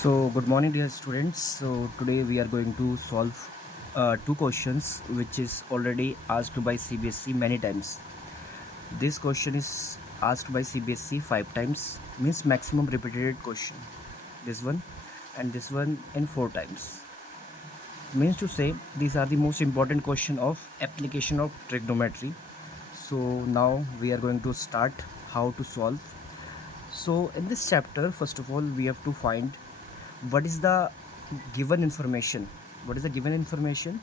So, good morning, dear students. So, today we are going to solve two questions which is already asked by CBSE many times. This question is asked by CBSE 5 times, means maximum repeated question. This one and this one in 4 times. Means to say these are the most important question of application of trigonometry. So now we are going to start how to solve. So in this chapter, first of all, we have to find what is the given information. What is the given information?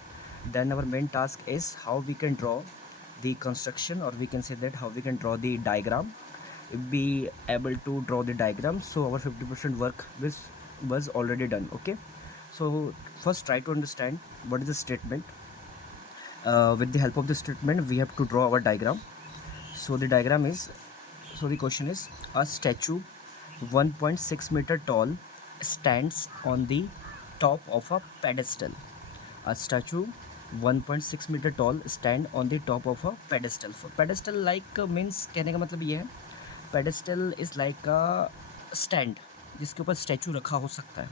Then our main task is how we can draw the construction, or we can say that how we can draw the diagram. If be able to draw the diagram, so our 50% work was already done. Okay, so first try to understand what is the statement. With the help of the statement we have to draw our diagram. So the diagram is, so the question is, a statue 1.6 meter tall stands on the top of a pedestal. A statue 1.6 meter tall stand on the top of a pedestal. For pedestal like means कहने का मतलब ये है, pedestal is like a stand जिसके ऊपर statue रखा हो सकता है.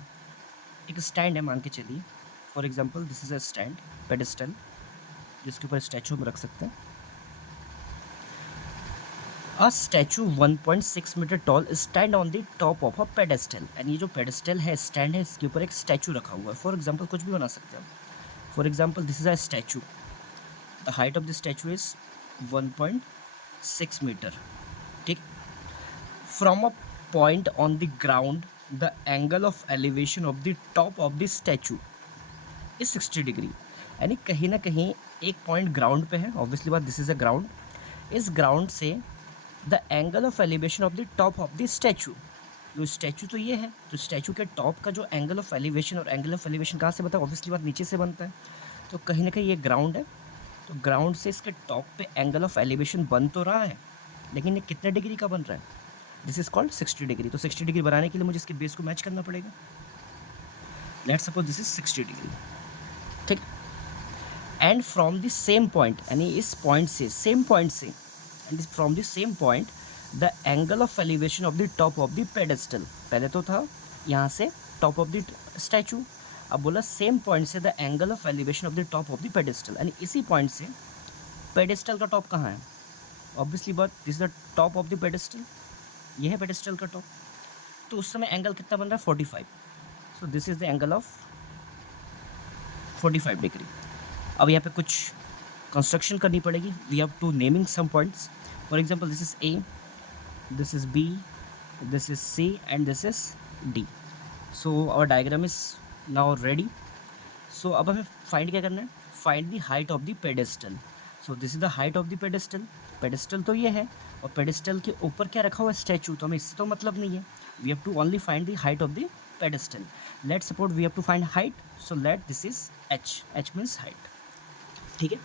एक स्टैंड है मान के चलिए. For example this is a stand pedestal जिसके ऊपर स्टैचू में रख सकते हैं. A statue 1.6 meter tall stand on the top of a pedestal. And ये जो पेडेस्टल है, स्टैंड है, इसके ऊपर एक स्टैचू रखा हुआ है. फॉर एग्जाम्पल कुछ भी बना सकते हैं. For example this is a statue. The height of the statue is 1.6 metre. ठीक. From a point on the ground the angle of elevation of the top of the statue is 60 degree. यानी कहीं ना कहीं एक point ground पे है. Obviously बात, this is a ground. इस ग्राउंड से the angle of elevation of the top of the statue, जो स्टैचू तो ये है, तो स्टैचू के टॉप का जो एंगल ऑफ एलिवेशन, और एंगल ऑफ एलिवेशन कहाँ से बनता है? ऑब्वियसली बात नीचे से बनता है. तो कहीं ना कहीं ये ग्राउंड है, तो ग्राउंड से इसके टॉप पे एंगल ऑफ एलिवेशन बन तो रहा है, लेकिन ये कितने डिग्री का बन रहा है? This is called 60 degree. तो 60 डिग्री बनाने के लिए मुझे इसके बेस को मैच करना पड़ेगा. Let's suppose this is 60 degree. ठीक. And from the same point, यानी इस पॉइंट से, सेम पॉइंट से, and from the same point the angle of elevation of the top of the pedestal. पहले तो था यहाँ से टॉप ऑफ द स्टैचू, अब बोला सेम पॉइंट से the angle of elevation of the top of the pedestal. यानी इसी पॉइंट से पेडेस्टल का टॉप कहाँ है? ऑब्वियसली बात, this is the top of the pedestal. ये है पेडेस्टल का टॉप. तो उस समय एंगल कितना बन रहा है? 45. So this is the angle of 45 degree. अब यहाँ पे कुछ कंस्ट्रक्शन करनी पड़ेगी. We have to naming some points. For example this is A, this is B, this is C, and this is D. So our diagram is now ready. So अब हमें find क्या करना है? Find the height of the pedestal. So this is the height of the pedestal. Pedestal तो ये है, और pedestal के ऊपर क्या रखा हुआ है? स्टैचू. तो हमें इससे तो मतलब नहीं है. We have to only find the height of the pedestal. Let's suppose we have to find height. So let this is H. H means height. ठीक है.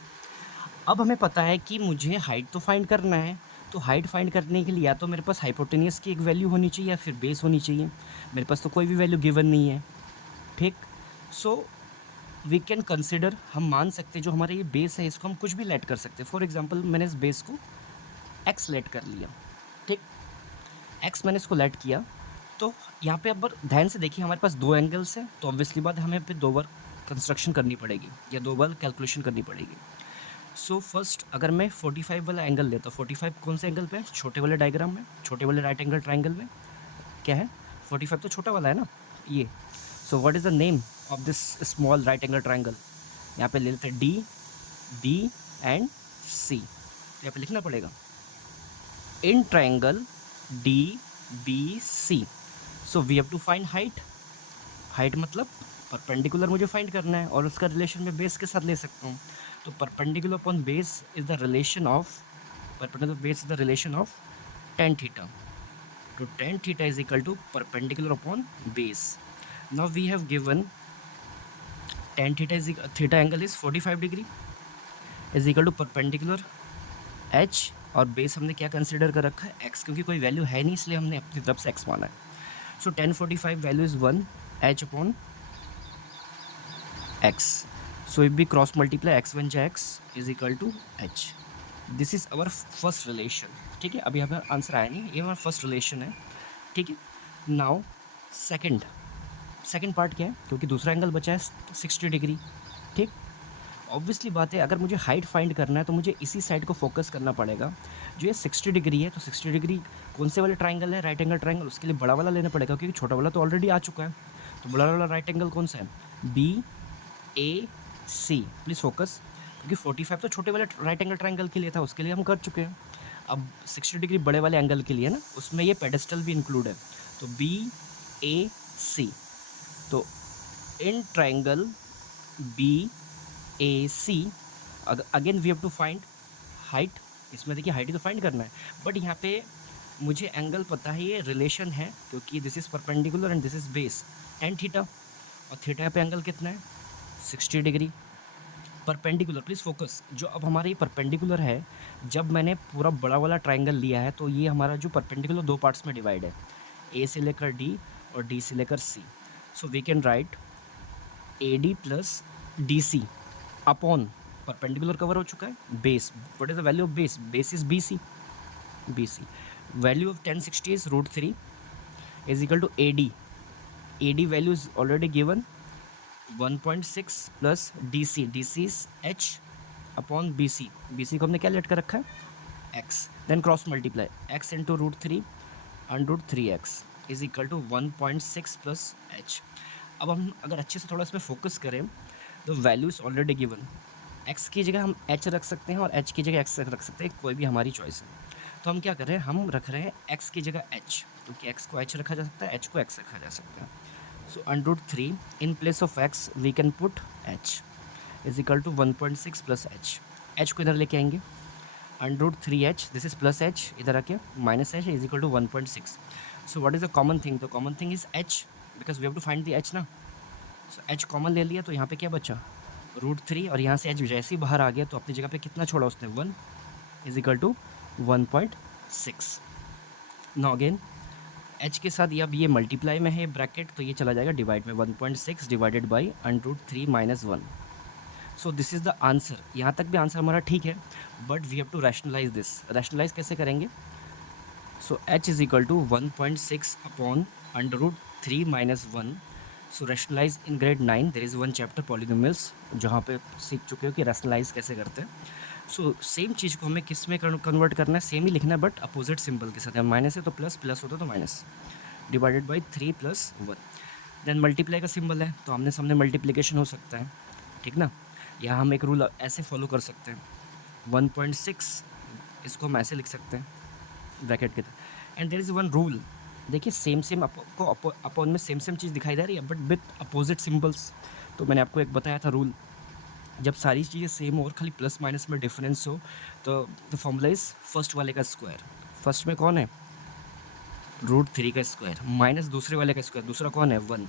अब हमें पता है कि मुझे हाइट तो फाइंड करना है. तो हाइट फाइंड करने के लिए या तो मेरे पास हाइपोटेनियस की एक वैल्यू होनी चाहिए या फिर बेस होनी चाहिए. मेरे पास तो कोई भी वैल्यू गिवन नहीं है. ठीक. सो वी कैन कंसिडर, हम मान सकते हैं जो हमारा ये बेस है इसको हम कुछ भी लेट कर सकते हैं. फॉर एग्जांपल मैंने इस बेस को एक्स लेट कर लिया. ठीक. एक्स मैंने इसको लेट किया. तो यहाँ पे अब ध्यान से देखिए, हमारे पास दो एंगल्स हैं, तो ऑब्वियसली बात हमें फिर दो बार कंस्ट्रक्शन करनी पड़ेगी या दो बार कैलकुलेशन करनी पड़ेगी. सो फर्स्ट अगर मैं 45 वाला एंगल लेता हूँ, 45 कौन से एंगल पे है? छोटे वाले डायग्राम में, छोटे वाले राइट एंगल ट्राइंगल में क्या है? 45 तो छोटा वाला है ना ये. So what is the name of this small right angle triangle? यहाँ पे ले लेते हैं डी, बी एंड सी. तो यहाँ पे लिखना पड़ेगा in triangle D B C. So we have to find height. Height मतलब परपेंडिकुलर मुझे फाइंड करना है, और उसका रिलेशन मैं बेस के साथ ले सकता हूँ. तो perpendicular upon base is the relation of, perpendicular base is the relation of tan theta. तो tan theta is equal to perpendicular upon base. Now we have given tan theta is, theta angle is 45 degree is equal to perpendicular h, और base हमने क्या consider कर रखा है? x, क्योंकि कोई value है नहीं इसलिए हमने अपनी तरफ से x माना है. सो tan 45 value is 1 h upon x. So if we cross multiply x1 x is equal to h. This is our first relation. ठीक है. अभी यहाँ पर आंसर आया नहीं, ये हमारा फर्स्ट रिलेशन है. ठीक है. नाउ सेकंड, सेकंड पार्ट क्या है, क्योंकि दूसरा एंगल बचा है 60 डिग्री, ठीक। ऑब्वियसली बात है, अगर मुझे हाइट फाइंड करना है तो मुझे इसी साइड को फोकस करना पड़ेगा। जो ये 60 डिग्री है, तो 60 डिग्री कौन से वाले ट्राइंगल है, राइट एंगल ट्राइंगल, उसके लिए बड़ा वाला लेना पड़ेगा, क्योंकि छोटा वाला तो ऑलरेडी आ चुका है। तो बड़ा वाला राइट एंगल कौन सा है, B A C, please focus, क्योंकि 45 तो छोटे वाले राइट एंगल ट्राइंगल के लिए था, उसके लिए हम कर चुके हैं। अब 60 डिग्री बड़े वाले एंगल के लिए ना, उसमें ये पेडेस्टल भी इंक्लूड है, तो बी ए सी। तो in triangle B A C, again we have to find height. इसमें देखिए हाइट ही तो फाइंड करना है, बट यहाँ पे मुझे एंगल पता है, ये रिलेशन है, क्योंकि this is perpendicular and this is base and theta, और थीटा पे एंगल कितना है 60 डिग्री। परपेंडिकुलर, प्लीज़ फोकस, जो अब हमारा ये परपेंडिकुलर है, जब मैंने पूरा बड़ा वाला ट्राइंगल लिया है तो ये हमारा जो परपेंडिकुलर दो पार्ट्स में डिवाइड है, ए से लेकर डी और डी से लेकर C. So we can write A D plus D C upon, perpendicular cover हो चुका है, base, what is the value of base, base is B C, B C, value of 1060 is √3 is equal to A D value is already given 1.6 plus D C is H upon B C को हमने क्या let कर रखा है X, then cross multiply X into √3 under √3x is equal to 1.6 plus h. अब हम अगर अच्छे से थोड़ा इसमें फोकस करें तो value is already given, x की जगह हम h रख सकते हैं और h की जगह x रख सकते हैं, कोई भी हमारी चॉइस है। तो हम क्या कर रहे हैं, हम रख रहे हैं x की जगह h, क्योंकि x को h रखा जा सकता है, h को x रखा जा सकता है। So √3 in place of x we can put h is equal to 1.6 plus h को इधर लेके आएंगे, √3h this is plus h, इधर आके minus h is equal to 1.6। So what is the common thing, the common thing is h, because we have to find the h ना। सो h common ले लिया, तो यहाँ पे क्या बचा √3, और यहाँ से h जैसे ही बाहर आ गया तो अपनी जगह पे कितना छोड़ा उसने 1 is equal to 1.6। Now again h के साथ अब ये मल्टीप्लाई में है ब्रैकेट, तो ये चला जाएगा डिवाइड में, 1.6 divided by √3 minus 1। So this is the answer. यहाँ तक भी आंसर हमारा ठीक है, but we have to rationalize this. Rationalize कैसे करेंगे, so h is equal to 1.6 upon √3 minus 1। So rationalize in grade 9 there is one chapter polynomials, जहाँ पे सीख चुके हो कि रैशनलाइज कैसे करते हैं। सो सेम चीज़ को हमें किस में कन्वर्ट करना है, सेम ही लिखना है, बट अपोजिट सिंबल के साथ है, माइनस है तो प्लस, प्लस होता तो minus, divided by 3 + 1। Then multiply का सिंबल है, तो आमने सामने मल्टीप्लिकेशन हो सकता है, ठीक ना। यहाँ हम एक रूल ऐसे फॉलो कर सकते हैं, 1.6 इसको हम ऐसे लिख सकते हैं ब्रैकेट के तरह, and there is one rule, देखिए सेम आपको अपॉन में सेम चीज़ दिखाई दे रही है, बट विथ अपोजिट सिंबल्स। तो मैंने आपको एक बताया था रूल, जब सारी चीज़ें सेम हो और खाली प्लस माइनस में डिफरेंस हो, तो द फॉर्मूला इज फर्स्ट वाले का स्क्वायर। फर्स्ट में कौन है √3 का स्क्वायर, माइनस दूसरे वाले का स्क्वायर, दूसरा कौन है 1,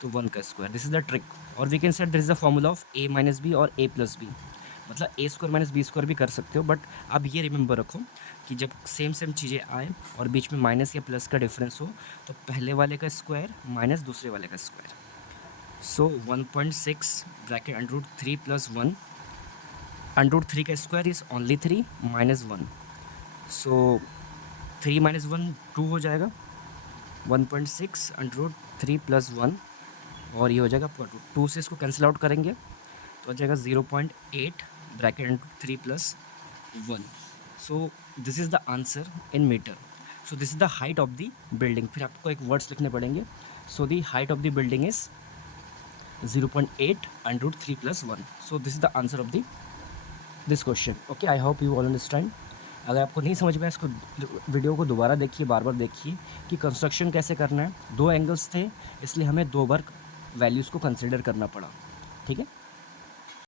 तो 1 का square. This is the trick. और we can set this is the formula of a minus B और a प्लस बी, मतलब a² माइनस b² भी कर सकते हो, बट अब ये रिमेंबर रखो कि जब सेम चीज़ें आए और बीच में माइनस या प्लस का डिफरेंस हो, तो पहले वाले का स्क्वायर माइनस दूसरे वाले का स्क्वायर। सो 1.6 ब्रैकेट √3 + 1, √3 का square is only 3 minus 1, so 3 minus 1 2 हो जाएगा, 1.6 √3 + 1, और ये हो जाएगा आपका 2 से इसको कैंसिल आउट करेंगे तो हो जाएगा 0.8 bracket √3 + 1। So this is the answer in meter. So this is the height of the building. फिर आपको एक वर्ड्स लिखने पड़ेंगे। So the height of the building is 0.8 √3 + 1। So this is the answer of this question. Okay, I hope you all understand. अगर आपको नहीं समझ में, इसको वीडियो को दोबारा देखिए, बार बार देखिए कि कंस्ट्रक्शन कैसे करना है। 2 एंगल्स थे, इसलिए हमें 2 बार वैल्यूज़ को कंसिडर करना पड़ा, ठीक है।